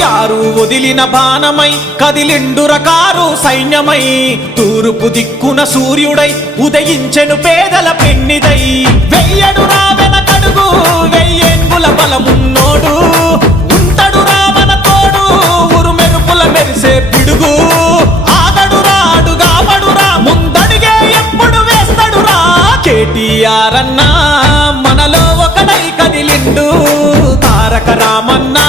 యారు వదిలిన బాణమై కదిలిండురకారు సైన్యమై. తూర్పు దిక్కున సూర్యుడై ఉదయించెను పేదల పెన్నిదై. వెయ్యడు రావెన కడుగు వెయ్యేంగుల బలమున్నోడు. ఉంటడు రావన తోడు ఉరుమెరుపుల మెరిసే పిడుగు. పడురా ఎప్పుడు కేటీఆర్ అన్నా మనలో ఒకడై కదిలిండు. తారక రామన్నా